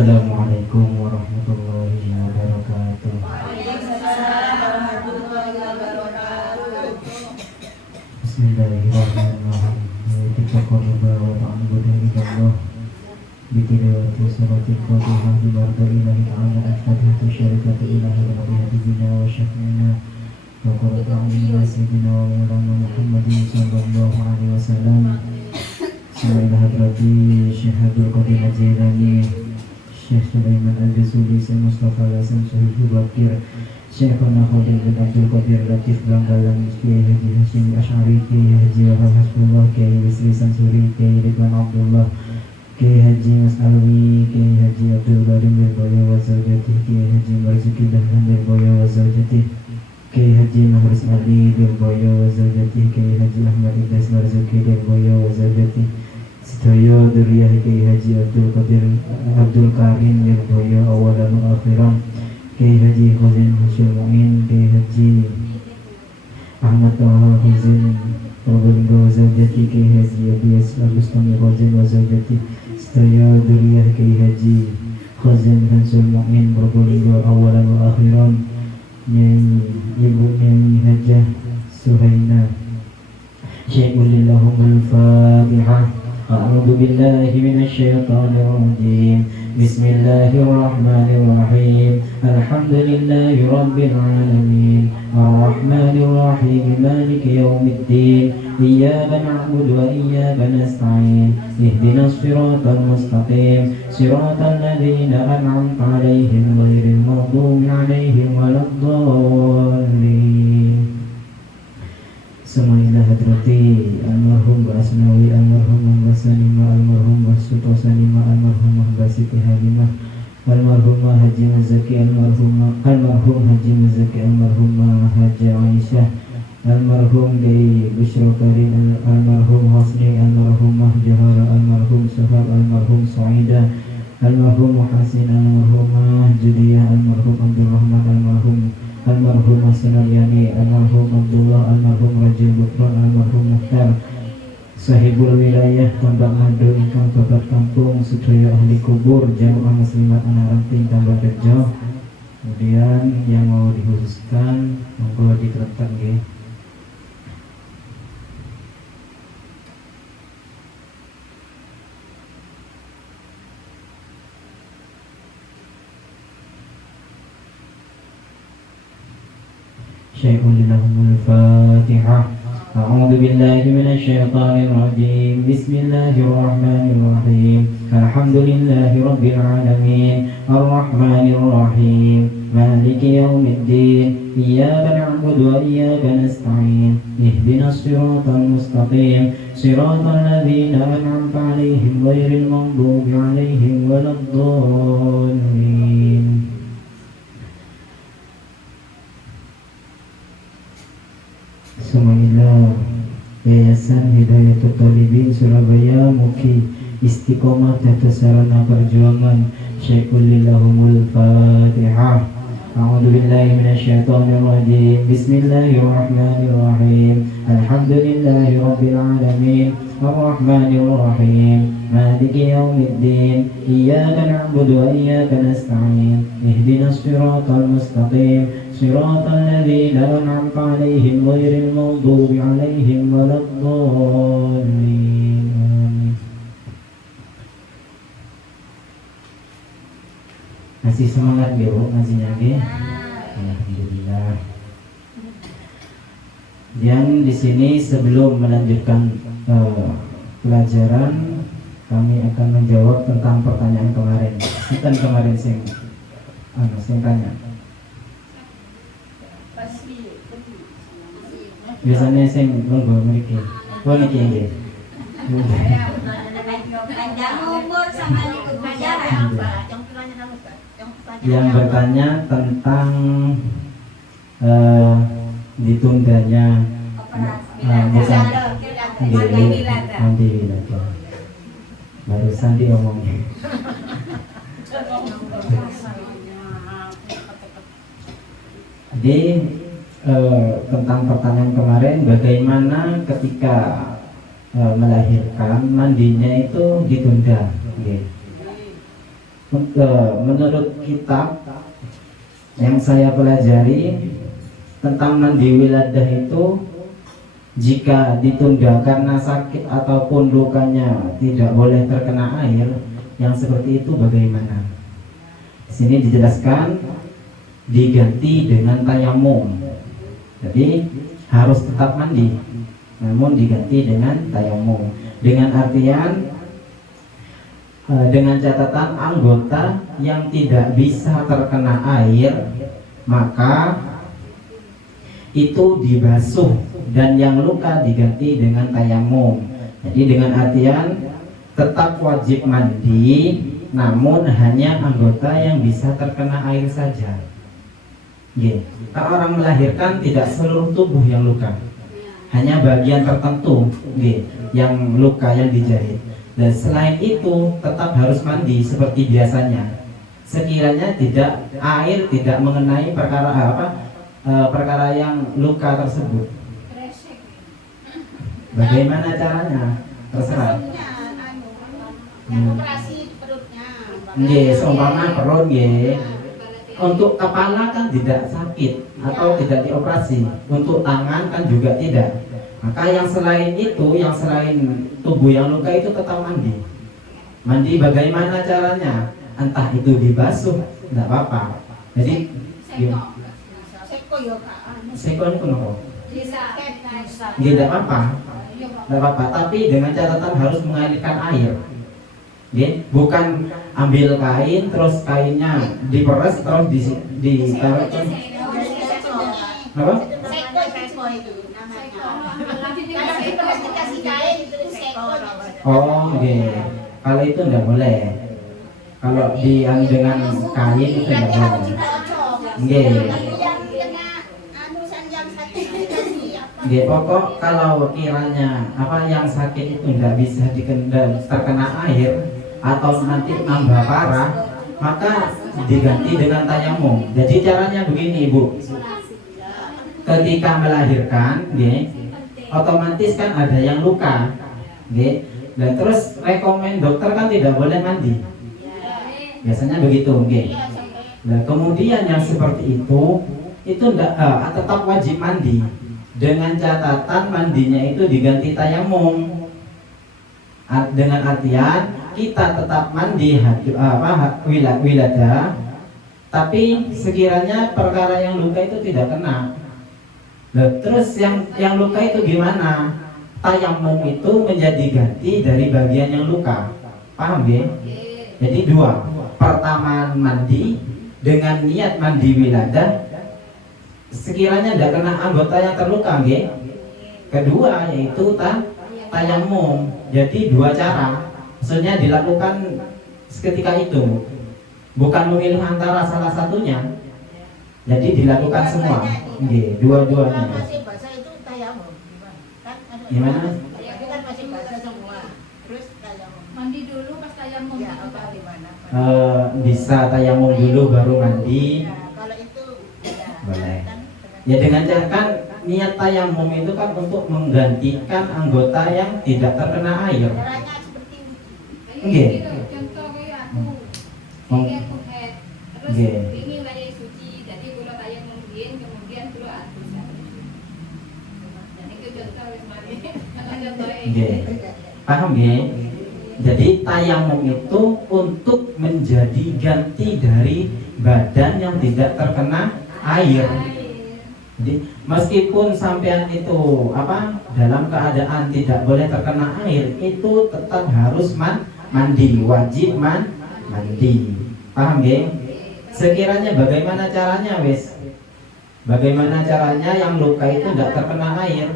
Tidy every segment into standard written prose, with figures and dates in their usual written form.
Assalamualaikum warahmatullahi wabarakatuh. Waalaikumsalam warahmatullahi wabarakatuh. Bismillahirrahmanirrahim. Kita qurba wa ta'budu illallah bitilawati suratil Fatihah bi barda ilahi ta'ala al-fatihatu syarikatu ilahi wa bihati bina wa syafina wa qurratu a'yunina sayyidina wa maulana Muhammadin sallallahu alaihi wasallam. Sampai hadrati Syekh Abdul Qadir Al-Jailani, Syekh Sulaiman Al-Jasuli, Syekh Mustafa Al-Hasan Syahid Bakir, Syekh Khalil bin Abdul Qadir Latif Bangkalan, Kiai Haji Hashim Asy'ari, Kiai Haji Wahab Hasbullah, Kiai Wisri Samsuri, Kiai Ridwan Abdullah, Kiai Haji Mas Alwi, Kiai Haji Abdul Qadim Birboyo wa Zawjatih, Kiai Haji Marzuki Dahlan Birboyo wa Zawjatih, Kiai Haji Mahris Ali Birboyo wa Zawjatih, Kiai Haji Ahmad Idris Marzuki Birboyo wa Zawjatih, Sedaya Duriyah Kiai Haji Abdul Karim Birboyo awalan wa akhiran, Kiai Haji Khazin Husyul Mu'in, Kiai Haji Ahmad Taha Khazin Probolinggo wa Zawjati, Kiai Haji Abiyas Al-Bustami Khazin wa Zawjati, Sedaya Duriyah Kiai Haji Khazin Husyul Mu'in Probolinggo awalan wa akhiran, Ibu Nyai Hajah Suhaina Syai'ulillahumul Fatihah. أعوذ بالله من الشيطان الرجيم. بسم الله الرحمن الرحيم. الحمد لله رب العالمين الرحمن الرحيم مالك يوم الدين إياك نعبد وإياك نستعين اهدنا الصراط المستقيم صراط الذين أنعمت عليهم غير المغضوب عليهم ولا الضالين. Semua ila hadrati almarhum Mbah Asnawi, almarhum Mbah Sanima, almarhum Mbah Sutosanima, almarhum Mbah Siti Halimah, almarhum Haji Mazaki, almarhum Haji Mazaki, almarhum Haji Aisyah, almarhum Kiai Busyra Karim, almarhum Hosni, almarhum Johara, almarhum Suhab, almarhum Suaidah, almarhum Muhasin, almarhum Judiyah, almarhum Abdul Rahman, almarhum Sinaryani, almarhum Abdullah, almarhum Raja Bukron, almarhum Muhtar Sahibul Wilayah Tambak Madu ingkang babat kampung sedaya ahli kubur jamaah muslimat anak ranting Tambak Rejo. Kemudian yang mau dikhususkan monggo diterapkan nggih. Syai'ulillahumul Fatihah. A'udzu billahi minasyaitonir rajim. Bismillahirrahmanirrahim. Alhamdulillahi rabbil alamin. Arrahmanir rahim. Maliki yaumiddin. Iyyaka na'budu wa iyyaka nasta'in. Ihdinas siratal mustaqim. Siratal ladzina an'amta 'alaihim ghairil maghdubi 'alaihim waladdallin. Semuanya Yayasan Hidayatul Talibin Surabaya mugi istiqomah dados sarana perjuangan. Syai'ulillahumul Fatihah. A'udzu billahi minasyaitonir rajim. Bismillahirrahmanirrahim. Alhamdulillahi rabbil alamin. Arrahmanir rahim. Maliki yaumiddin. Iyyaka na'budu wa iyyaka nasta'in. Ihdinas siratal mustaqim. Siratal ladzina an'amta 'alaihim ghairil maghdubi 'alaihim waladdallin. Masih semangat nggih Bu ngajinya nggih? Alhamdulillah. Dan di sini sebelum melanjutkan pelajaran kami akan menjawab tentang pertanyaan kemarin. Bukan kemarin sing tanya. Biasanya sing monggo mriki. Oh niki nggih. Panjang umur sama ikut pelajaran. Yang bertanya tentang ditundanya bukan anti wilada. Barusan diomongin. Di tentang pertanyaan kemarin, bagaimana ketika melahirkan mandinya itu ditunda, okay. Menurut kitab yang saya pelajari tentang mandi wiladah itu, jika ditunda karena sakit ataupun lukanya tidak boleh terkena air, yang seperti itu bagaimana? Di sini dijelaskan diganti dengan tayamum. Jadi harus tetap mandi, namun diganti dengan tayamum. Dengan artian dengan catatan anggota yang tidak bisa terkena air maka itu dibasuh dan yang luka diganti dengan tayamum. Jadi dengan artian tetap wajib mandi, namun hanya anggota yang bisa terkena air saja. Kalau orang melahirkan tidak seluruh tubuh yang luka, hanya bagian tertentu yang luka yang dijahit. Dan selain itu tetap harus mandi seperti biasanya. Sekiranya air tidak mengenai perkara yang luka tersebut. Bagaimana caranya? Terserah. Operasi perutnya. Seumpama perut untuk kepala kan tidak sakit atau tidak dioperasi. Untuk tangan kan juga tidak. Maka yang selain itu, yang selain tubuh yang luka itu tetap mandi. Mandi bagaimana caranya? Entah itu dibasuh, tidak apa-apa. Jadi seko itu nopo? Tidak apa-apa. Tidak apa-apa. Tapi dengan catatan harus mengalirkan air. Bukan ambil kain terus kainnya diperes terus ditaruh. Apa? Oh, kalau itu tidak boleh. Kalau dengan kain itu tidak boleh. Pokok kalau kiranya yang sakit itu tidak bisa terkena air atau nanti nambah parah, maka diganti dengan tayamum. Jadi caranya begini, Ibu. Ketika melahirkan, otomatis kan ada yang luka, dan terus rekomen dokter kan tidak boleh mandi. Biasanya begitu, Nah, kemudian yang seperti itu tetap wajib mandi. Dengan catatan mandinya itu diganti tayamum. Dengan artian kita tetap mandi wiladah, tapi sekiranya perkara yang luka itu tidak kena. Terus yang luka itu gimana? Tayamum itu menjadi ganti dari bagian yang luka. Paham Jadi dua. Pertama mandi dengan niat mandi wiladah. Sekiranya tidak kena anggota yang terluka, kedua yaitu tayamum. Jadi dua cara, maksudnya dilakukan seketika itu, bukan memilih antara salah satunya. Jadi dilakukan semua, dua-duanya. Gimana? Mandi dulu pas tayamum Bisa tayamum dulu baru mandi. Boleh. Ya dengan catatan niat tayamum itu kan untuk menggantikan anggota yang tidak terkena air. Contoh kayak aku head, terus ini kayak suci, jadi kalau tayamum kemudian kalau aku dan itu contoh Paham Jadi tayamum itu untuk menjadi ganti dari badan yang tidak terkena air. Jadi meskipun sampean itu dalam keadaan tidak boleh terkena air, itu tetap harus mandi, wajib mandi. Paham Sekiranya bagaimana caranya Bagaimana caranya yang luka itu tidak terkena air?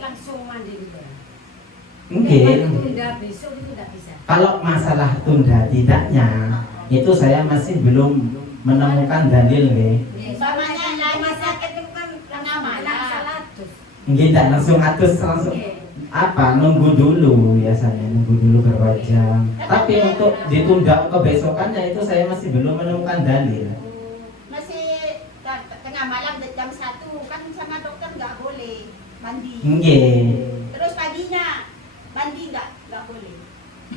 langsung mandi juga. Besok itu tidak bisa. Kalau masalah tunda tidaknya, itu saya masih belum menemukan dalil Samanya lagi sakit itu kan tidak langsung nunggu dulu biasanya, nunggu dulu berapa jam. Tapi untuk ditunda ke besokannya itu saya masih belum menemukan dalil. Masih tengah malam jam 1 kan sama dokter nggak boleh mandi. Terus paginya mandi nggak boleh.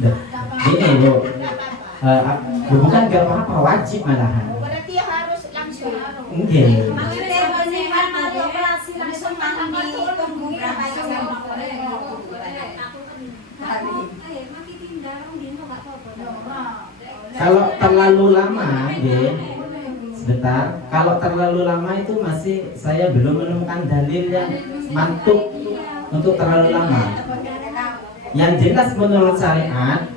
Gini Bu, bukan gak apa-apa, wajib malahan. Berarti harus langsung. Enggak. Maksudnya bersihkan masuk operasi langsung mandi tunggu berapa jam. Kalau terlalu lama, sebentar. Kalau terlalu lama itu masih saya belum menemukan dalil yang mantuk untuk terlalu lama. Yang jelas menurut syariat,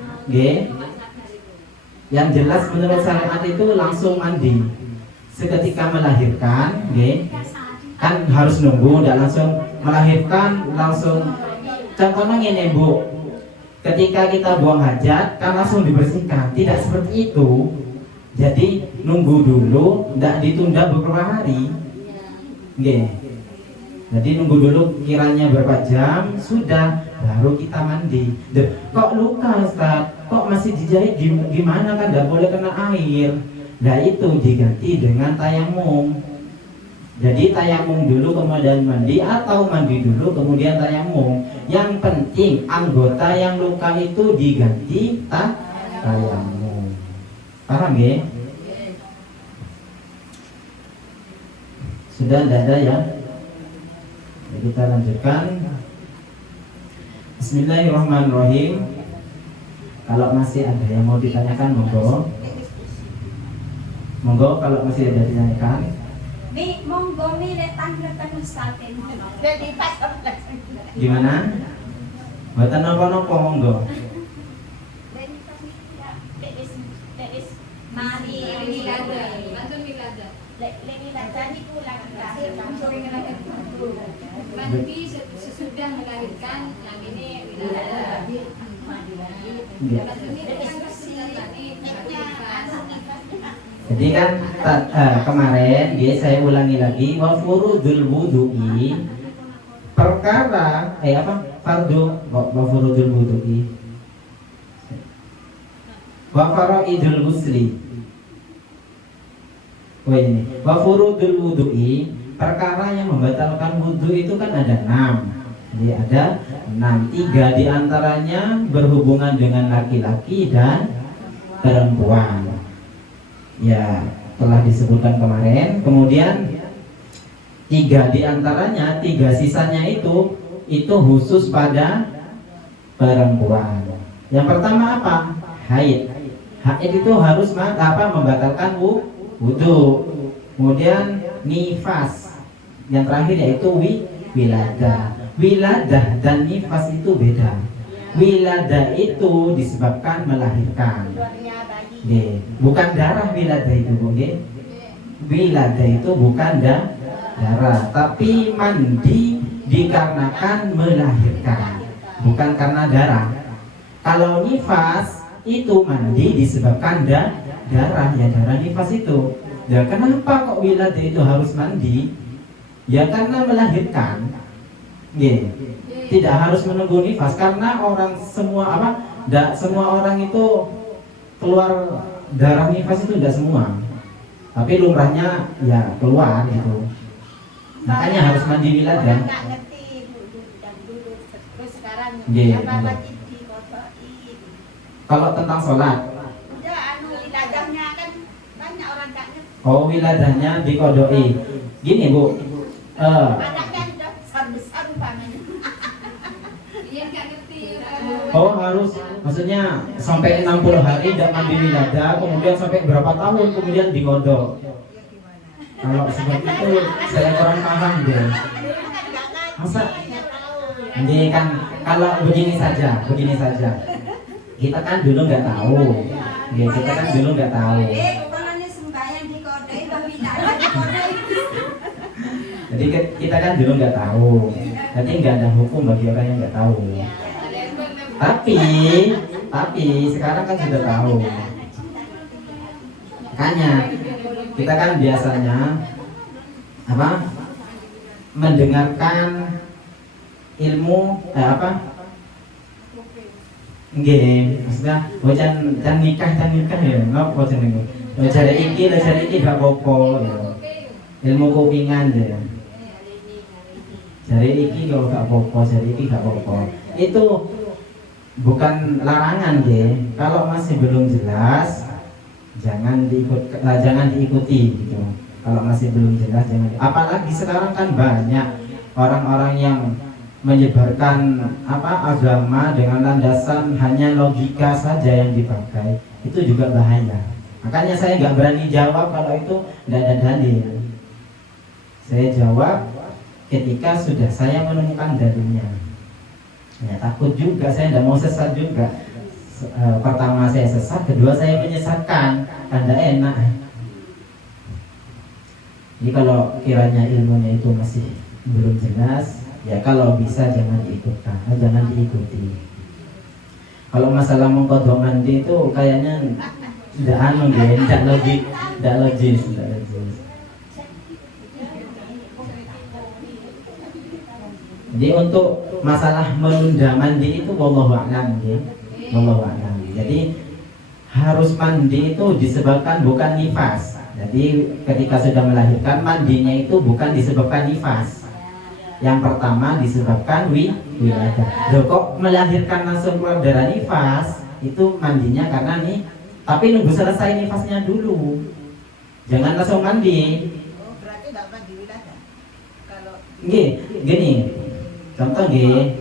yang jelas menurut syariat itu langsung mandi seketika melahirkan, kan harus nunggu, tidak langsung melahirkan langsung. Contohnya ini Bu, ketika kita buang hajat kan langsung dibersihkan, tidak seperti itu. Jadi nunggu dulu, tidak ditunda beberapa hari. Jadi nunggu dulu kiranya berapa jam, sudah baru kita mandi. Kok luka Ustaz? Kok masih dijahit gimana, kan tidak boleh kena air. Nah itu diganti dengan tayamum. Jadi tayamum dulu kemudian mandi, atau mandi dulu kemudian tayamum. Yang penting anggota yang luka itu diganti tayamum. Paham ya? Sudah tidak ada ya? Kita lanjutkan. Bismillahirrahmanirrahim. Kalau masih ada yang mau ditanyakan, monggo. Monggo kalau masih ada ditanyakan. Mi monggo mi letang letan ustatin. Jadi pas Gimana? Mboten napa-napa, monggo. Mari milada, mantu milada. Mandi sesudah melahirkan, yang ini milada. Jadi kan kemarin saya ulangi lagi, wa furudul wudu'i, perkara fardu wa furudul wudu'i wa faraidul ghusli. Ini wa furudul wudu'i, perkara yang membatalkan wudu itu kan ada 6. Jadi ada 6, 3 diantaranya berhubungan dengan laki-laki dan perempuan. Ya, telah disebutkan kemarin. Kemudian 3 diantaranya, 3 sisanya itu khusus pada perempuan. Yang pertama apa? Haid. Haid itu harus membatalkan wudu. Kemudian nifas. Yang terakhir yaitu wiladah. Wiladah dan nifas itu beda. Wiladah itu disebabkan melahirkan. Bukan darah wiladah itu, Bu. Wiladah itu bukan darah, tapi mandi dikarenakan melahirkan, bukan karena darah. Kalau nifas itu mandi disebabkan darah, ya darah nifas itu. Ya kenapa kok wiladah itu harus mandi? Ya karena melahirkan. Tidak harus menunggu nifas, karena semua orang itu keluar darah nifas itu tidak semua, tapi lumrahnya ya keluar gitu. Makanya harus mandi wiladah. Kalau tentang sholat, wiladahnya kan banyak orang tak ngerti. oh wiladahnya dikodoi. Gini Bu, Anaknya udah besar umpamanya. Iya nggak ngerti. oh harus, maksudnya sampai 60 hari tidak mandi wiladah, kemudian sampai berapa tahun kemudian dikodok. Kalau seperti itu saya kurang paham deh. Masa? Ini kan kalau begini saja. Kita kan dulu nggak tahu. Kita kan dulu nggak tahu. Jadi kita kan dulu nggak tahu. Jadi nggak ada hukum bagi orang yang nggak tahu. Tapi sekarang kan sudah tahu. Makanya kita kan biasanya mendengarkan ilmu maksudnya jangan nikah ya, ngapa jenenge? Cari iki gak apa-apa ya. Ilmu kupingan ya. Cari iki kalau gak apa-apa, cari iki gak apa-apa. Itu bukan larangan nggih. Kalau masih belum jelas jangan diikuti gitu. Kalau masih belum jelas jangan. Apalagi sekarang kan banyak orang-orang yang menyebarkan agama dengan landasan hanya logika saja yang dipakai. Itu juga bahaya. Makanya saya nggak berani jawab kalau itu tidak ada dalil. Saya jawab ketika sudah saya menemukan dalilnya. Ya, takut juga, saya tidak mau sesat juga. Pertama saya sesat, kedua saya menyesatkan, tanda enak. Jadi kalau kiranya ilmunya itu masih belum jelas, ya kalau bisa jangan diikuti. Kalau masalah mengkodok mandi itu kayaknya tidak logis. Jadi untuk masalah menunda mandi itu wallahu a'lam. Jadi harus mandi itu disebabkan bukan nifas. Jadi ketika sudah melahirkan mandinya itu bukan disebabkan nifas. Yang pertama disebabkan wiladah. Loh, kok melahirkan langsung keluar darah nifas? Itu mandinya karena tapi nunggu selesai nifasnya dulu. Jangan langsung mandi. Berarti nggak mandi wiladah. Kalau Gini. Contoh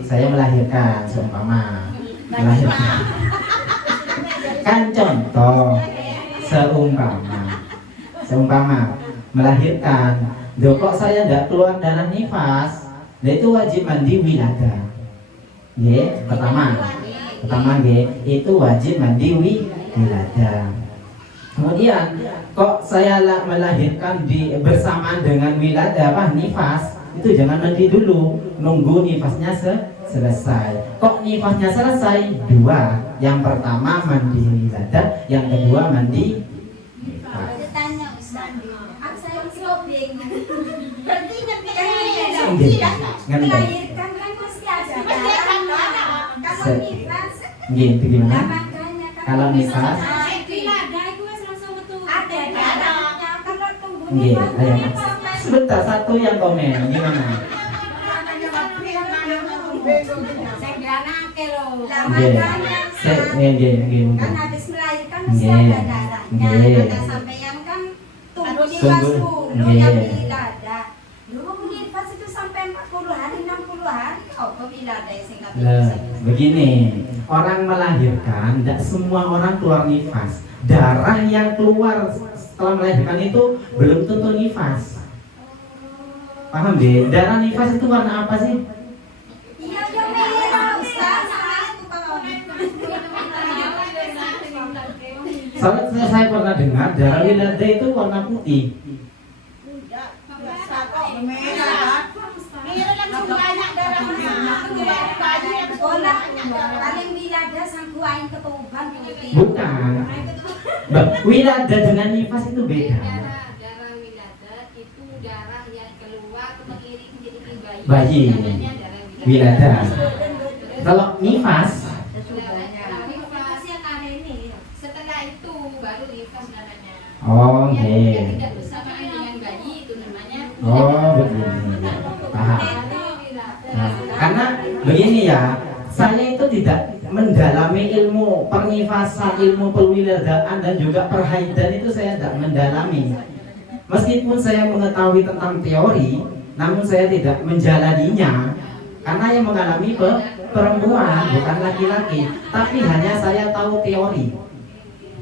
saya melahirkan seumpama melahirkan. Kan contoh seumpama melahirkan. Loh, kok saya tidak keluar darah nifas? Nah, itu wajib mandi wiladah. Pertama itu wajib mandi wiladah. Kemudian kok saya melahirkan bersamaan dengan wiladah nifas? Itu jangan mandi dulu, nunggu nifasnya selesai. Kok nifasnya selesai? Dua. Yang pertama mandi wiladah, yang kedua mandi nifas. Tanya Ustaz, saya sloping. Berarti melahirkan kan mesti ada darah. Kalau nifas, Itu gimana? makanya Kalau nifas, ada darahnya. Kalau tunggu ayo. nifas Sebentar, satu yang komen gimana? Kan habis melahirkan mesti ada darahnya. Kata sampeyan kan tunggu nifas dulu yang wiladah. Dulu nifas itu sampai 40 hari, 60 hari. Apa wiladah sing Begini, orang melahirkan, tidak semua orang keluar nifas. Darah yang keluar setelah melahirkan itu belum tentu nifas. Paham deh? Darah nifas itu warna apa sih? Iya, merah Ustaz. Soalnya saya pernah dengar darah wiladah itu warna putih. Paling wiladah sangguain ketuban putih. Bukan. Wiladah dengan nifas itu beda. Darah wiladah itu darah yang keluar mengiring menjadi Bayi. Namanya darah Wiladah. Kalau nifas, setelah itu baru nifas namanya. oh Yang tidak bersamaan dengan bayi itu namanya. begini. Paham. Nah, karena begini ya, saya itu tidak mendalami ilmu pernifasan, ilmu perwiladaan dan juga perhaidan itu saya tidak mendalami. Meskipun saya mengetahui tentang teori, namun saya tidak menjalaninya. Karena yang mengalami perempuan bukan laki-laki, tapi hanya saya tahu teori,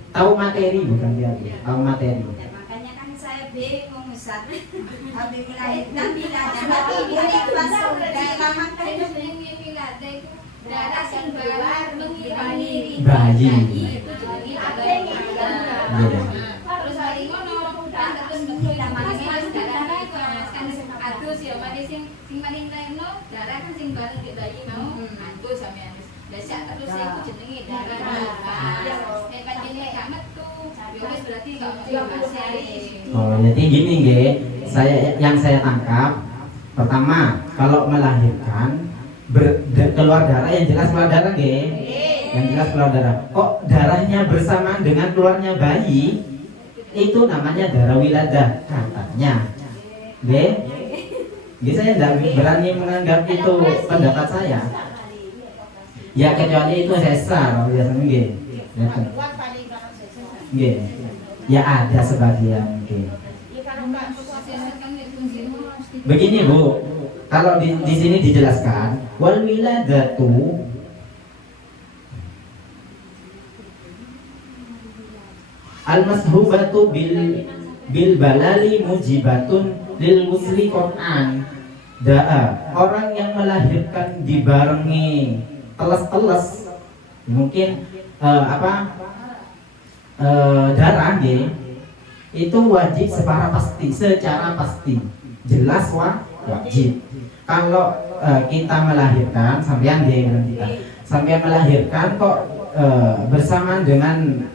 tahu materi bukan teori, tahu materi. Makanya kan saya bingung Ustaz. Habis melahirkan wiladah tapi nifas sudah makanya Wiladah itu darah yang keluar mengiring Bayi. itu jadi wiladah. Terus hari ngono terus darah itu kan adus ya manis sing paling lainno darah kan sing bareng di bayi mau adus sampean dasak terus iku jenenge darah nifas. Nek panjenengan gak metu ya wis berarti gak masih. Oh, jadi gini yang saya tangkap, pertama kalau melahirkan keluar darah yang jelas keluar darah yang jelas keluar darah. Kok darahnya bersamaan dengan keluarnya bayi? Itu namanya darah wiladah katanya. Saya tidak berani menganggap itu pendapat saya. Ya kecuali itu sesar biasanya nggih. Kalau keluar paling kalau sesar. Nggih. Ya ada sebagian nggih. Iya kalau nggak keluar Begini Bu, kalau di sini dijelaskan wal wiladatu al mashubatu bil balali mujibatun lil musli Qur'an. Orang yang melahirkan dibarengi teles-teles mungkin darah nggih, itu wajib secara pasti jelas wajib. Kalau kita melahirkan sampean melahirkan kok bersamaan dengan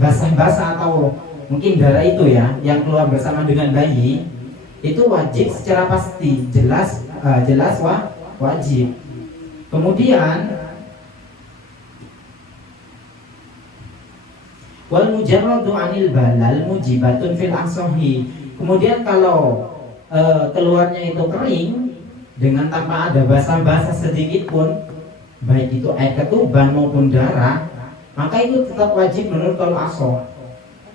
basah-basah atau mungkin darah itu ya yang keluar bersama dengan bayi, itu wajib secara pasti jelas wajib. Kemudian wal mujarradu anil balal mujibatun fil asohi. Kemudian kalau keluarnya itu kering dengan tanpa ada basah-basah sedikit pun, baik itu air ketuban maupun darah, maka itu tetap wajib menurut kaul asoh.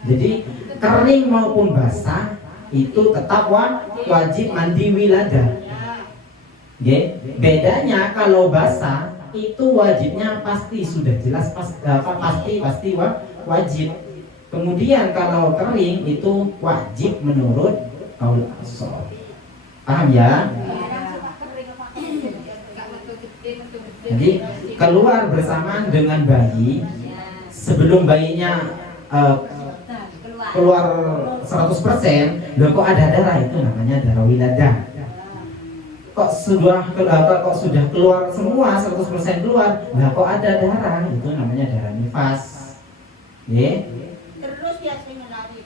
Jadi kering maupun basah itu tetap wajib mandi wiladah. Bedanya kalau basah itu wajibnya pasti sudah jelas pasti wajib. Kemudian kalau kering itu wajib menurut kaul asoh. Paham ya? Jadi keluar bersamaan dengan bayi, sebelum bayinya keluar 100%, loh kok ada darah, itu namanya darah wiladah. Kok sudah keluar semua 100% keluar, nah kok ada darah, itu namanya darah nifas. terus dia sering lari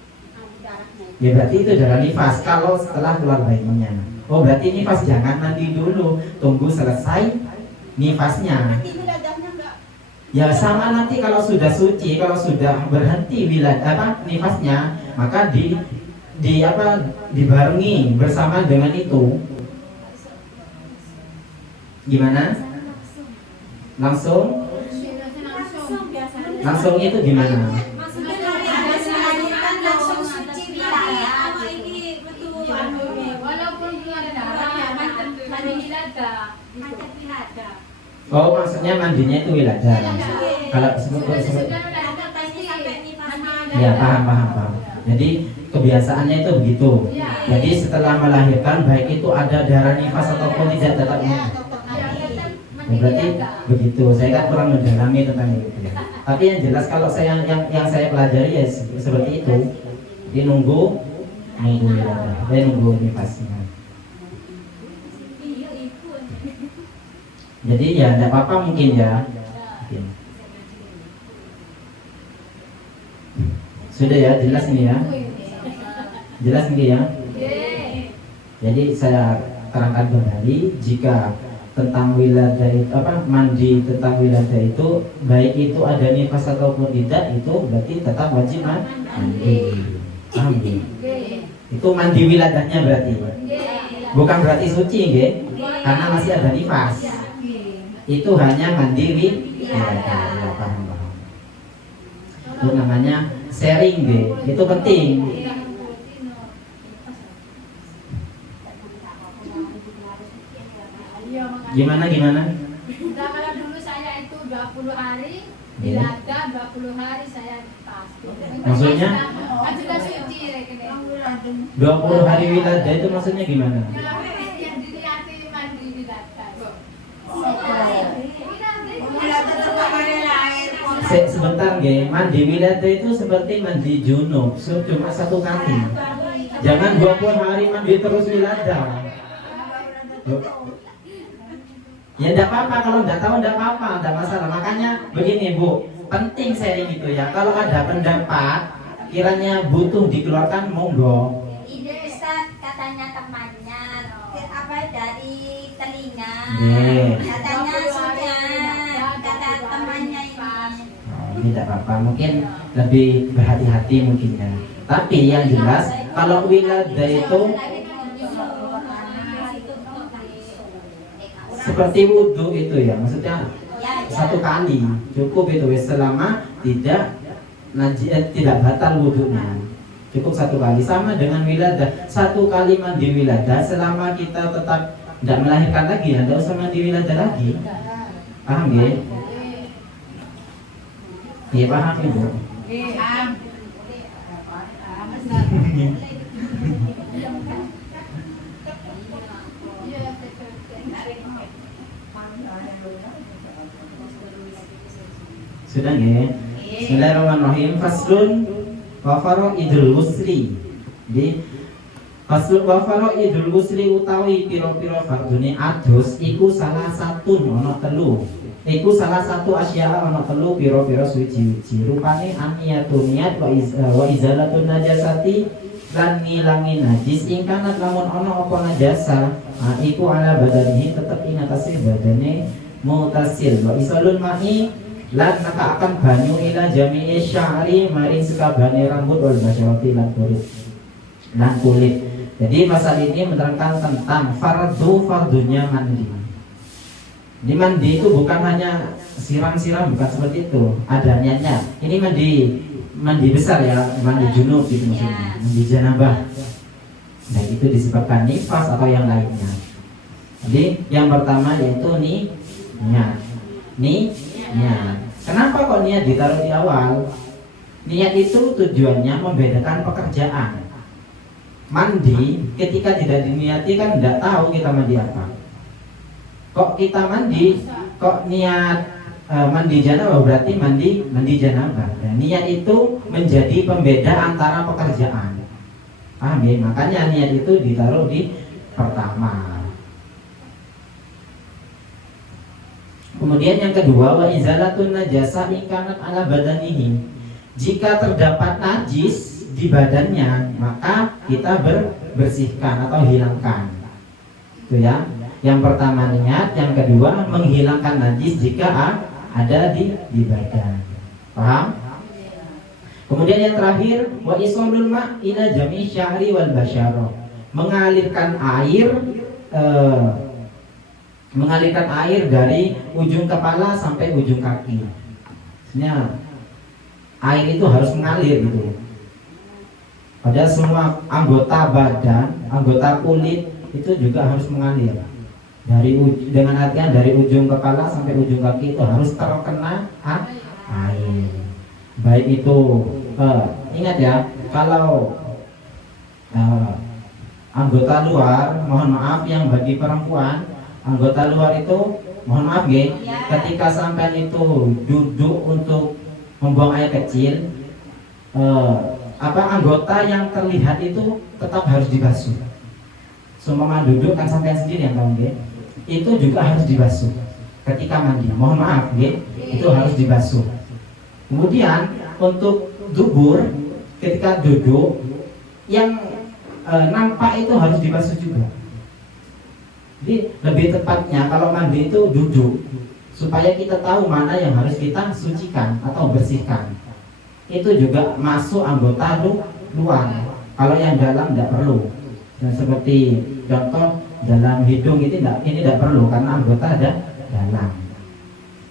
darahnya. Ya berarti itu darah nifas kalau setelah keluar bayinya. Oh berarti nifas jangan mandi dulu, tunggu selesai nifasnya. Nanti wiladahnya enggak. Ya sama nanti kalau sudah suci, kalau sudah berhenti nifasnya, maka dibarengi bersama dengan itu. Gimana? Langsung itu gimana? Maksudnya habis melahirkan langsung suci wilayah. Ini betul walaupun keluar darah mandi wiladah. Oh maksudnya mandinya itu wiladah. Kalau ya paham. Jadi kebiasaannya itu begitu. Jadi setelah melahirkan baik itu ada darah nifas ataupun tidak tetap berarti begitu. Saya kan kurang mendalami tentang itu. Tapi yang jelas kalau yang saya pelajari ya seperti itu. Jadi nunggu wiladah, nunggu nifasnya. Jadi ya tidak apa-apa mungkin ya. Sudah ya, jelas ini ya. Jelas ini ya. Jadi saya terangkan kembali, jika tentang wiladah itu mandi tentang wiladah itu baik itu ada nifas ataupun tidak, itu berarti tetap wajib mandi. Paham ya? Itu mandi wiladahnya berarti. Bukan berarti suci nggih, karena masih ada nifas. Itu hanya mandi wiladah. Ya, paham. Itu namanya sharing nggih. Itu penting. Gimana? Nah, kalau dulu saya itu 20 hari, wiladah 20 hari saya pasti. Maksudnya? Kan sudah suci rekening. 20 hari wiladah itu maksudnya gimana? Yang dilihat mandi wiladah. Sebentar nggih, mandi wiladah itu seperti mandi junub, cuma satu kali. Jangan 20 hari mandi terus wiladah. Ya tidak apa-apa, kalau tidak tahu tidak apa-apa, tidak masalah. Makanya begini Bu, penting sharing itu ya. Kalau ada pendapat kiranya butuh dikeluarkan, monggo. Ini Ustaz katanya temannya dari telinga. Katanya sudah kata temannya ini. Ini tidak apa-apa, mungkin lebih berhati-hati mungkin ya. Tapi yang jelas kalau wiladah itu seperti wudhu itu ya, maksudnya Ya, ya. satu kali cukup itu wis, selama tidak batal wudhunya, cukup satu kali. Sama dengan wiladah, satu kali mandi wiladah selama kita tetap tidak melahirkan lagi, tidak usah mandi wiladah lagi. Paham ya? Iya paham ibu. Sudah ya? Bismillahirrahmanirrahim. Faslun wa faraidul ghusli. Di faslun wa faraidul ghusli utawi pira-pira fardune adus iku salah satu ana telu. Iku salah satu asya ana telu pira-pira suci-suci. Rupane aniyatun niat wa izalatun najasati lan ngilangi najis ingkang lamun ana apa najasa, iku ala badanihi tetep ing atase badane mutasil. Wa isalul ma'i lan maka akan banyu ila jami'i sya'ri maring sekabane rambut wal basyarati lan kulit. Jadi pasal ini menerangkan tentang fardunya mandi. Di mandi itu bukan hanya siram-siram, bukan seperti itu. Ada niatnya. Ini mandi besar ya, mandi junub gitu maksudnya, mandi janabah. Nah itu disebabkan nifas atau yang lainnya. Jadi yang pertama yaitu niat. Niat. Kenapa kok niat ditaruh di awal? Niat itu tujuannya membedakan pekerjaan. Mandi ketika tidak diniati kan tidak tahu kita mandi apa. Kok kita mandi, kok niat mandi janabah berarti mandi janabah. Nah, niat itu menjadi pembeda antara pekerjaan. Paham ya? Makanya niat itu ditaruh di pertama. Kemudian yang kedua, wa izalatun najasa ingkanat ala badanihi. Jika terdapat najis di badannya, maka kita bersihkan atau hilangkan. Itu ya. Yang pertama niat, yang kedua menghilangkan najis jika ada di badan. Paham? Kemudian yang terakhir, wa isolul ma' ila jami' sya'ri wal basyarah. Mengalirkan air dari ujung kepala sampai ujung kaki. Sebenarnya air itu harus mengalir gitu. Pada semua anggota badan, anggota kulit itu juga harus mengalir. Dengan artian dari ujung kepala sampai ujung kaki itu harus terkena air. Baik itu ingat ya, kalau anggota luar, mohon maaf yang bagi perempuan, anggota luar itu mohon maaf ya, ketika sampean itu duduk untuk membuang air kecil, anggota yang terlihat itu tetap harus dibasuh. Semua duduk kan sampean sendiri yang tahu ya, itu juga harus dibasuh ketika mandi. Mohon maaf ya, itu harus dibasuh. Kemudian untuk dubur ketika duduk yang nampak itu harus dibasuh juga. Jadi lebih tepatnya kalau mandi itu duduk supaya kita tahu mana yang harus kita sucikan atau bersihkan. Itu juga masuk anggota luar. Kalau yang dalam tidak perlu. Dan seperti contoh dalam hidung ini tidak perlu karena anggota ada dalam.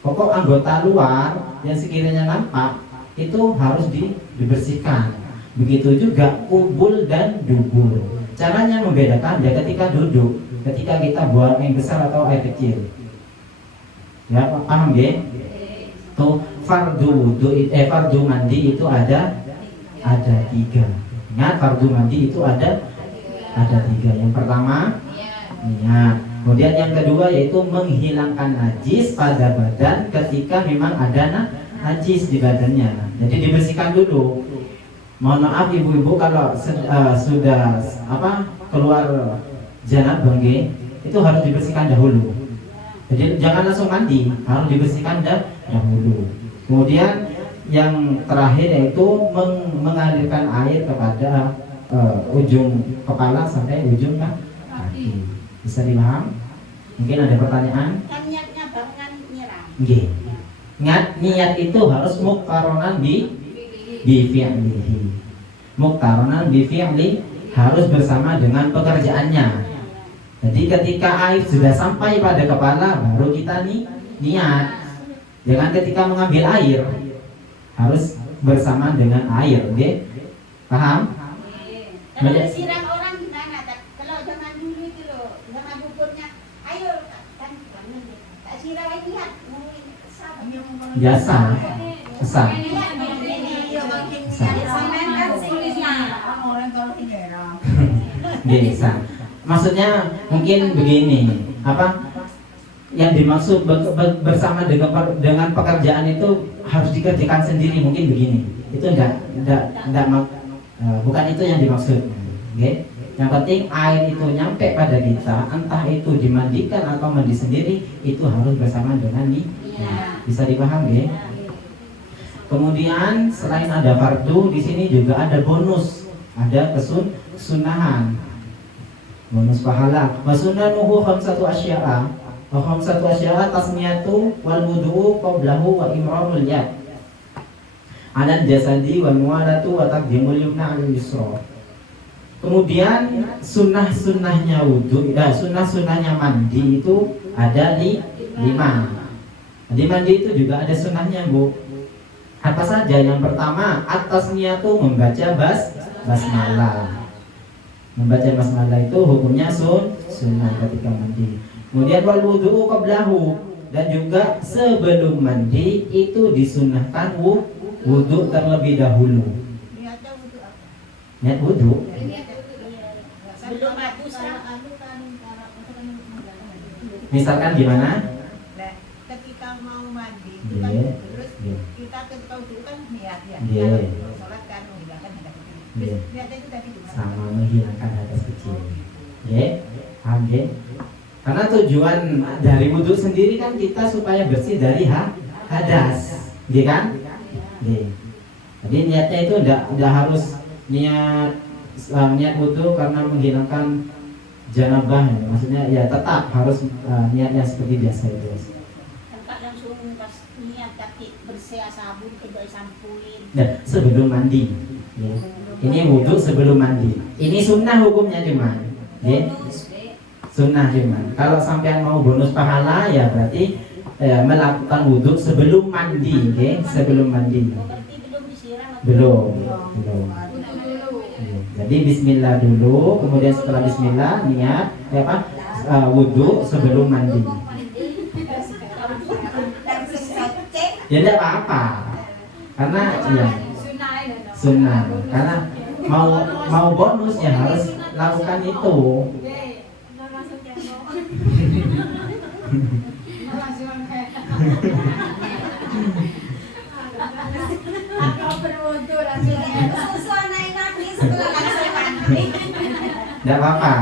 Pokok anggota luar yang sekiranya nampak itu harus dibersihkan. Begitu juga kubul dan dubur. Caranya membedakan ya ketika duduk, ketika kita buang air besar atau air kecil. Ya, paham ya? Tuh fardu mandi itu ada 3. Ingat, fardu mandi itu ada 3. Yang pertama niat. Kemudian yang kedua yaitu menghilangkan najis pada badan ketika memang ada najis di badannya. Jadi dibersihkan dulu. Mohon maaf ibu-ibu kalau sudah keluar janabah itu harus dibersihkan dahulu. Jadi jangan langsung mandi, harus dibersihkan dahulu. Kemudian yang terakhir yaitu mengalirkan air kepada ujung kepala sampai ujung kaki. Bisa dipaham? Mungkin ada pertanyaan? Kan niatnya barengan nyiram. Nggih. Niat itu harus muqtaronan bi fi'lihi. Muqtaronan bi fi'li harus bersama dengan pekerjaannya. Jadi ketika air sudah sampai pada kepala baru kita niat. Jangan ketika mengambil air harus bersama dengan air, oke? Paham? Kalau disiram orang gimana? Kalau zaman dulu itu loh, zaman buburnya, ayo kan tak siram lagi lihat. Biasa. Besar. Sampai kan sini Orang kalau tidak. Bisa. Maksudnya mungkin begini, apa yang dimaksud bersama dengan pekerjaan itu harus dikerjakan sendiri, mungkin begini. Itu bukan itu yang dimaksud. Okay? Yang penting air itu nyampe pada kita, entah itu dimandikan atau mandi sendiri, itu harus bersama dengan bisa dipahami, ya? Kemudian selain ada fardu, di sini juga ada bonus, ada kesunahan, bonus pahala. Wasunanuhu khamsatu asya'a. Wa khamsatu asya'a tasmiyatu wal wudu'u qablahu wa imrarul yad. 'Ala jasadi wal muwalatu wa taqdimul yumna 'ala yusra. Kemudian sunnah-sunnahnya wudu, sunnah-sunnahnya mandi itu ada 5. Di mandi itu juga ada sunnahnya, Bu. Apa saja? Yang pertama, at-tasmiyatu membaca basmalah. Membaca basmalah itu hukumnya sunnah ketika mandi. Kemudian wal wudu'u qablahu, dan juga sebelum mandi itu disunnahkan wudu terlebih dahulu. Niatnya untuk apa? Niat wudu. Belum habis Misalkan gimana? Nah, ketika mau mandi, Iya. terus Iya. kita ketika itu kan niat ya. Iya. Kalau sholat kan menghilangkan hadas kecil. Iya. Niatnya itu tadi gimana? Sama menghilangkan hadas kecil. Ya, paham ya? Karena tujuan dari wudhu sendiri kan kita supaya bersih dari hadas, ya kan? Ya. Jadi niatnya itu tidak harus niat wudhu karena menghilangkan janabah, ya. Maksudnya ya tetap harus niatnya seperti biasa itu. Enggak langsung pas niat tapi bersih sabun kedai sampulin. Nah, sebelum mandi. Ya. Ini wudhu sebelum mandi. Ini sunnah hukumnya cuman. Ya. Sunnah cuman. Kalau sampean mau bonus pahala ya berarti melakukan wudhu sebelum mandi, okay? Sebelum mandi. Berarti belum disiram atau Belum. Jadi bismillah dulu, kemudian setelah bismillah niat wudhu sebelum mandi. Ya tidak apa-apa. Karena ya sunnah. Karena mau bonus ya harus lakukan itu. Tidak apa-apa.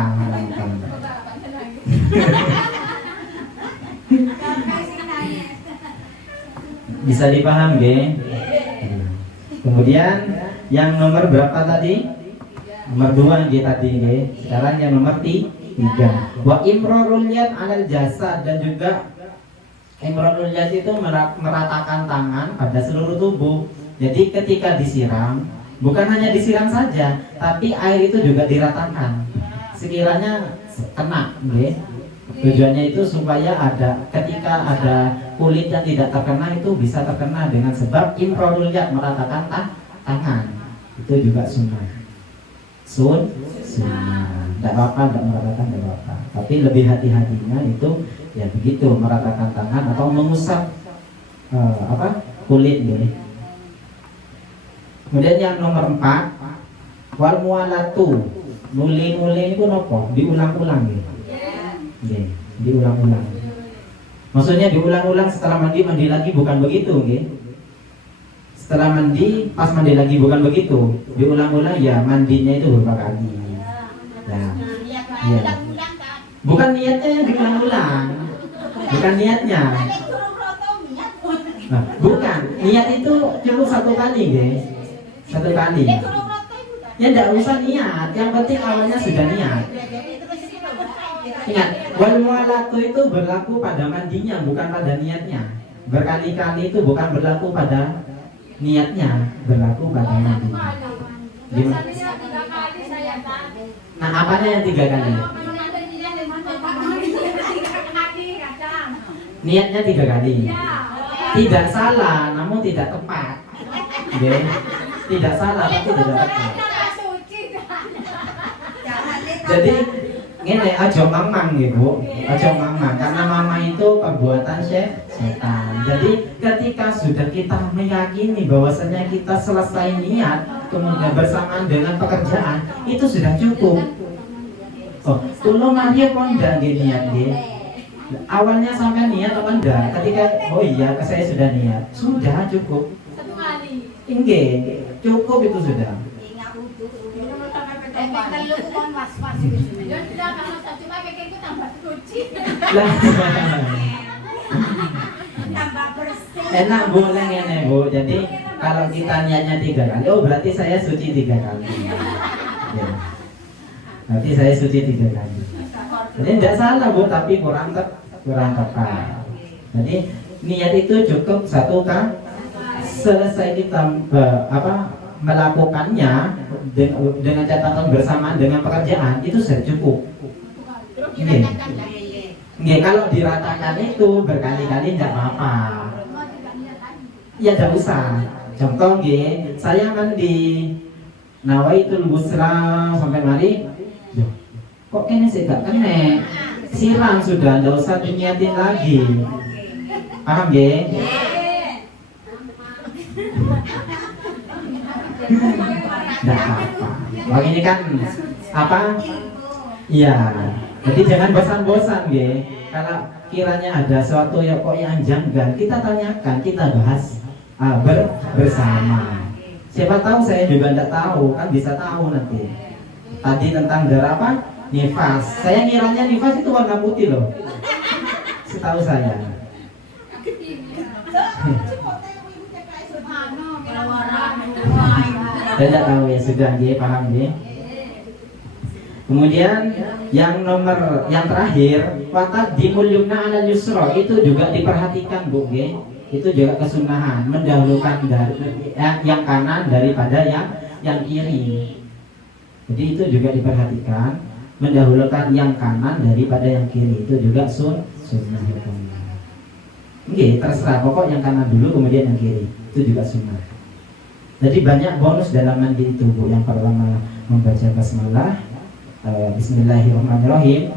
Bisa dipaham, ge? Kemudian yang nomor berapa tadi? Nomor 2 ge tadi, ge. Sekarang yang nomor 3. Wa imrarul yad 'alal jasad, dan juga imrarul yad itu meratakan tangan pada seluruh tubuh. Jadi ketika disiram, bukan hanya disiram saja, tapi air itu juga diratakan. Sekiranya kena, okay? Tujuannya itu supaya ketika ada kulit yang tidak terkena itu bisa terkena dengan sebab imrarul yad, meratakan tangan. Itu juga sunnah. Sunnah. Tidak apa-apa, tidak meratakan, tidak apa-apa. Tapi lebih hati-hatinya itu ya begitu, meratakan tangan atau mengusap kulit ini. Kemudian yang nomor 4, wal muwalatu. Nuli itu nopo? Diulang-ulang gitu. Yeah, diulang-ulang. Maksudnya diulang-ulang setelah mandi lagi, bukan begitu, gitu. Setelah mandi, pas mandi lagi, bukan begitu. Diulang-ulang ya, mandinya itu beberapa kali. Nah, ya. Bukan niatnya yang diulang-ulang. Bukan niatnya. Nah, bukan. Niat itu cuma 1 kali, guys. 1 kali. Ya tidak usah niat, yang penting awalnya sudah niat. Ingat, wal muwalatu itu berlaku pada mandinya, bukan pada niatnya. Berkali-kali itu bukan berlaku pada niatnya, berlaku pada mandinya. Gimana? Nah, apanya yang 3 kali? Niatnya 3 kali. Tidak salah, namun tidak tepat. Nggih. Tidak salah, tapi tidak tepat. Jadi ngene aja mamang nggih Bu. Aja mamang karena mama itu perbuatan setan. Jadi ketika sudah kita meyakini bahwasanya kita selesai niat kemudian bersamaan dengan pekerjaan itu sudah cukup. Oh, kula mari apa ndak nggih niat nggih. Awalnya sampai niat apa enggak? Ketika oh iya saya sudah niat, sudah cukup. Satu kali. Nggih, cukup itu sudah. Ya sudah kalau saya cuma pikir itu tambah suci. Lah. Tambah bersih. Enak boleh ngene Bu. Jadi kalau kita niatnya 3 kali, oh berarti saya suci 3 kali. Ya. Berarti saya suci 3 kali. Jadi tidak salah Bu, tapi kurang tepat. Jadi niat itu cukup satu kan. Selesai kita melakukannya dengan catatan bersamaan dengan pekerjaan itu sudah cukup. Terus Nggih. diratakan lagi. Nggih, kalau diratakan itu berkali-kali tidak apa-apa. Ya tidak usah. Contoh nggih, saya mandi nawaitul busra sampai mari. Loh, kok ini sih gak kena? Siram sudah, tidak usah diniatin lagi. Paham nggih? Tidak apa-apa. Wah ini kan apa? Iya. Jadi jangan bosan-bosan nggih. Kalau kiranya ada sesuatu yang kok yang janggal, kita tanyakan, kita bahas bersama. Siapa tahu saya juga tidak tahu, kan bisa tahu nanti. Tadi tentang darah apa? Nifas. Saya ngiranya nifas itu warna putih loh. Setahu saya. Saya tidak tahu ya sudah nggih, paham nggih. Kemudian yang terakhir, wataqdimul yumna 'ala yusra itu juga diperhatikan Bu nggih. Itu juga kesunahan, mendahulukan dari yang kanan daripada yang kiri. Jadi itu juga diperhatikan, mendahulukan yang kanan daripada yang kiri. Itu juga sunnah hukumnya. Nggih, terserah pokok yang kanan dulu kemudian yang kiri. Itu juga sunnah. Jadi banyak bonus dalam mandi itu Bu. Yang pertama membaca basmalah, bismillahirrahmanirrahim.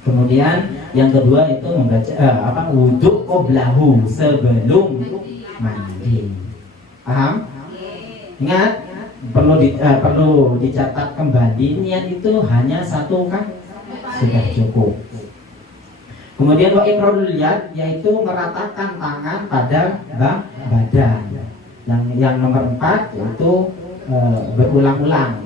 Kemudian yang kedua itu membaca wudhu qoblahu, sebelum mandi. Paham? Ingat, perlu dicatat kembali, niat itu hanya satu kan sudah cukup. Kemudian wa ifradul yad, yaitu meratakan tangan pada badan. Yang nomor 4 yaitu berulang-ulang.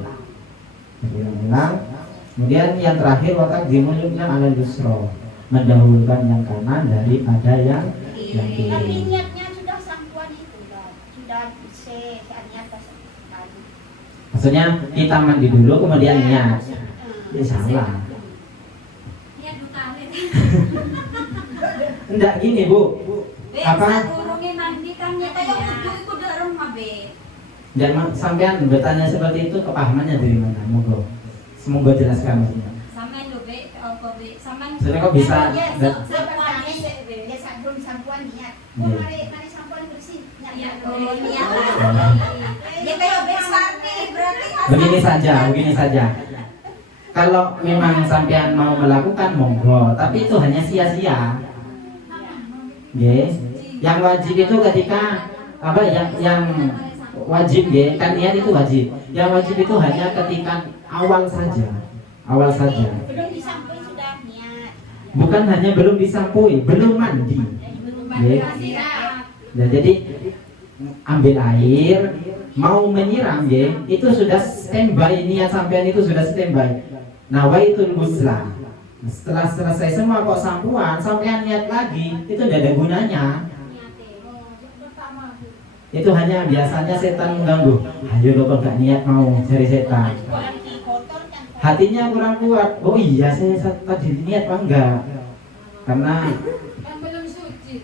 Kemudian yang terakhir wataqdimul yumna 'ala yusra, mendahulukan yang kanan daripada yang Tapi kiri. niatnya sudah sampuan itu sudah niat sekali. Maksudnya kita mandi dulu kemudian niat. Ya salah. Niat utama. Enggak gini Bu. Apa? Kurungin mandi kan ya kayak wudu itu udah rumah be. Jangan sampean bertanya seperti itu, kepahamannya dari mana? Semoga jelaskan maksudnya. Sama lo be, apa be? Sama. Sebenarnya kok bisa? Ya sebelum sampuan niat. Iya. Mari sampuan bersih. Niat. Niat. Ya kayak besar nih berarti. Begini saja. Kalau memang sampean mau melakukan monggo, tapi itu hanya sia-sia. Yes. Yang wajib itu ketika yang wajib ya, kan niat itu wajib. Yang wajib itu hanya ketika awal saja. Belum disampui sudah niat. Bukan hanya belum disampui, belum mandi. Ya. Nah, jadi ambil air, mau menyiram ya, itu sudah standby, niat sampean itu sudah standby. Nawaitul ghusla. Setelah selesai semua kok sampuan, sampean niat lagi, itu tidak ada gunanya. Itu hanya biasanya setan mengganggu. Ayo lo kok gak niat mau cari setan. Hatinya kurang kuat. Oh iya saya tadi niat apa enggak? Karena Yang belum suci.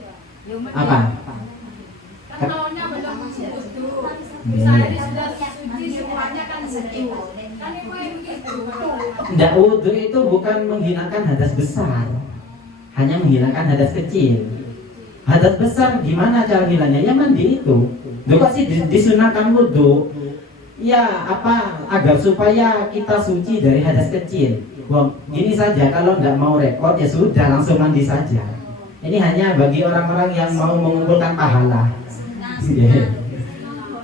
apa? Kan maunya belum suci. Iya. Saya sudah suci semuanya kan suci. Kan itu yang begitu. Ndak, wudhu itu bukan menghilangkan hadas besar, hanya menghilangkan hadas kecil. Hadas besar gimana cara hilangnya? Ya mandi itu. Loh kok sih disunahkan wudhu? Ya apa agar supaya kita suci dari hadas kecil. Wah, gini saja kalau tidak mau repot ya sudah langsung mandi saja. Ini hanya bagi orang-orang yang mau mengumpulkan pahala. Yeah.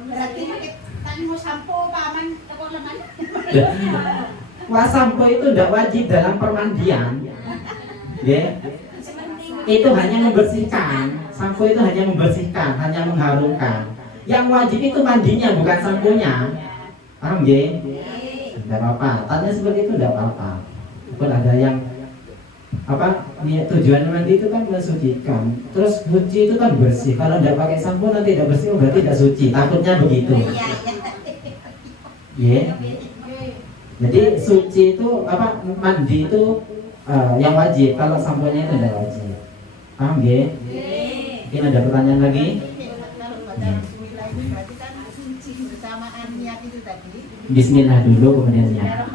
Berarti tadi mau sampo paman teko lemah. Wah, sampo itu tidak wajib dalam permandian. Yeah. Itu hanya membersihkan. Sampo itu hanya membersihkan, hanya mengharumkan. Yang wajib itu mandinya, bukan samponya. Paham ya? Tidak apa-apa. Tanya seperti itu tidak apa-apa. Pun ada yang apa? Tujuan mandi itu kan mensucikan. Terus suci itu kan bersih. Kalau tidak pakai sampo nanti tidak bersih, berarti tidak suci. Takutnya begitu. Ya. Jadi suci itu apa? Mandi itu yang wajib. Kalau samponya itu tidak wajib. Paham ya? Mungkin ada pertanyaan lagi? Berarti kan suci bersamaan niat itu tadi. Bismillah dulu kemudian niat.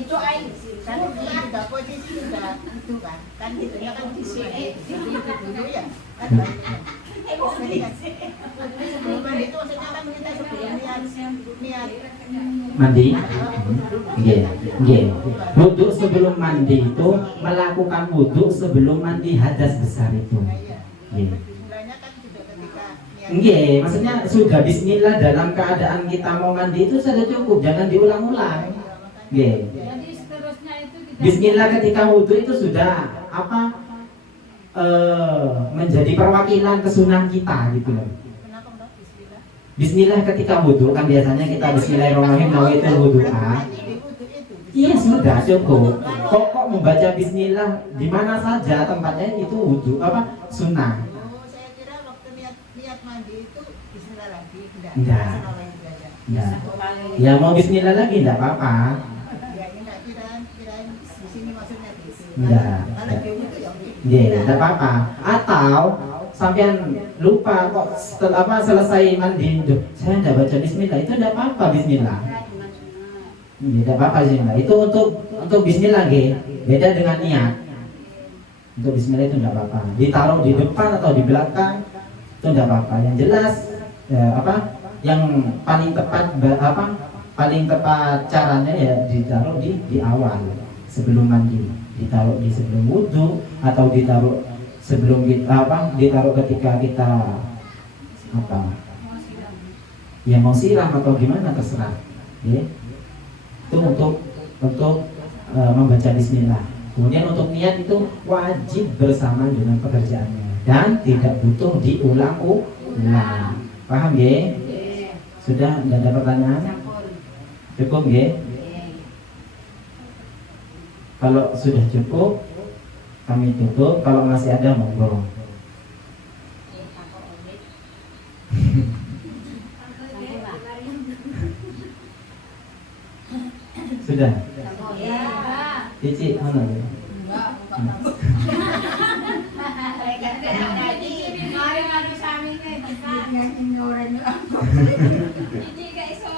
Itu air kan sudah posisi sudah itu kan itunya kan di sini itu dulu ya kan sebelum mandi itu maksudnya kan kita sebelum niat Mandi? Iya, iya. Wudhu sebelum mandi itu melakukan wudhu sebelum mandi hadas besar itu. Iya. mulanya kan sudah ketika niat. Nggih, maksudnya sudah bismillah dalam keadaan kita mau mandi itu sudah cukup, jangan diulang-ulang. Nggih. Jadi seterusnya itu kita Bismillah ketika wudhu itu sudah apa? Menjadi perwakilan kesunahan kita gitu loh. Kenapa enggak bismillah? Bismillah ketika wudhu kan biasanya kita Bismillahirrahmanirrahim nawaitul wudhu'a. Iya sudah cukup. Kok membaca Bismillah di mana saja tempatnya itu wudhu apa sunnah. Oh, saya kira waktu niat mandi itu bismillah lagi Enggak. Ya, ya mau Bismillah lagi tidak apa-apa. Ya, enggak kirain di sini maksudnya gitu. Enggak. Kalau dia itu ya Iya, tidak apa-apa. Atau sampean lupa kok setelah apa selesai mandi, "Duh, saya tidak baca Bismillah." Itu tidak apa-apa Bismillah. Tidak apa-apa Bismillah. Itu untuk Bismillah nggih. Beda dengan niat. Untuk Bismillah itu tidak apa-apa. Ditaruh di depan atau di belakang itu tidak apa-apa. Yang jelas apa? Yang paling tepat paling tepat caranya ya ditaruh di awal sebelum mandi. Ditaruh di sebelum wudhu atau ditaruh sebelum kita ditaruh ketika kita apa? Ya mau siram atau gimana terserah. Ya. Itu untuk membaca Bismillah. Kemudian untuk niat itu wajib bersama dengan pekerjaannya dan tidak butuh diulang-ulang. Paham ya? Sudah tidak ada pertanyaan? Cukup ya? Kalau sudah cukup kami tutup. Kalau masih ada monggo. Sudah. Cici mana ya? Cici gak iso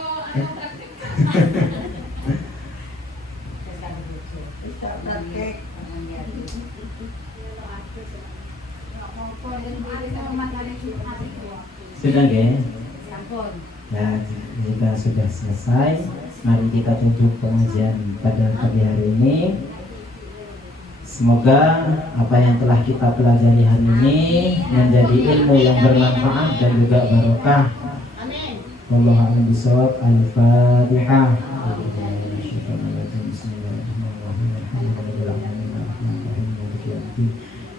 Sudah ya? Ya, jika sudah selesai, mari kita tutup pengajian pada pagi hari ini. Semoga apa yang telah kita pelajari hari ini menjadi ilmu yang bermanfaat dan juga barokah. Amin. Wallahu a'lam bishawab. Al-Fatihah.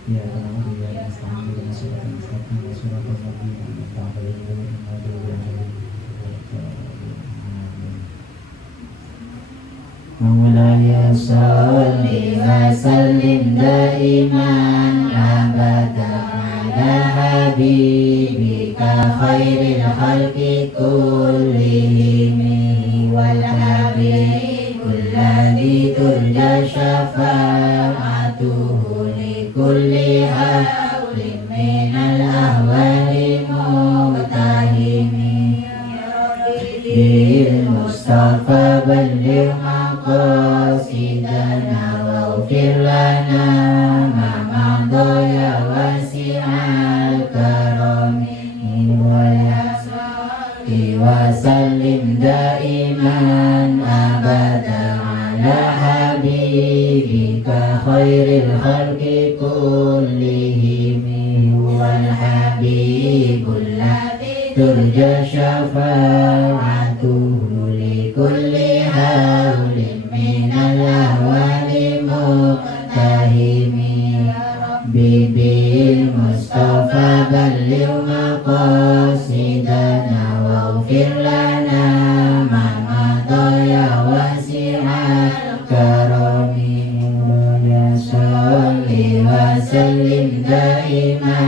Ya Maulaya salli wa sallim daiman abadan ala habibika khairil khalqi kullihim wal habibul ladzi turja syafa'atuhu li kulli hawlin minal ahwali muqtahimi bil mustafa balligh maqasidana waghfir lana ma madha ya wasi'a دائما أبدا على حبيبك خير الخلق كلهم هو الحبيب الذي ترجى شفاعته لكل هول من الأهوال مقتهم يا ربي بالمصطفى بلغ مقاصدنا واغفر لنا ما مضى يا واسع الكرم يا صل وسلم دائما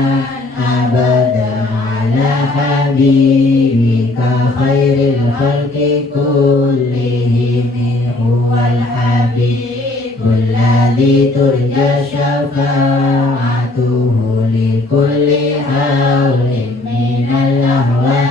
أبدا على حبيبك خير الخلق كلهم هو الحبيب الذي ترجى شفاعته لكل حول من الأهوال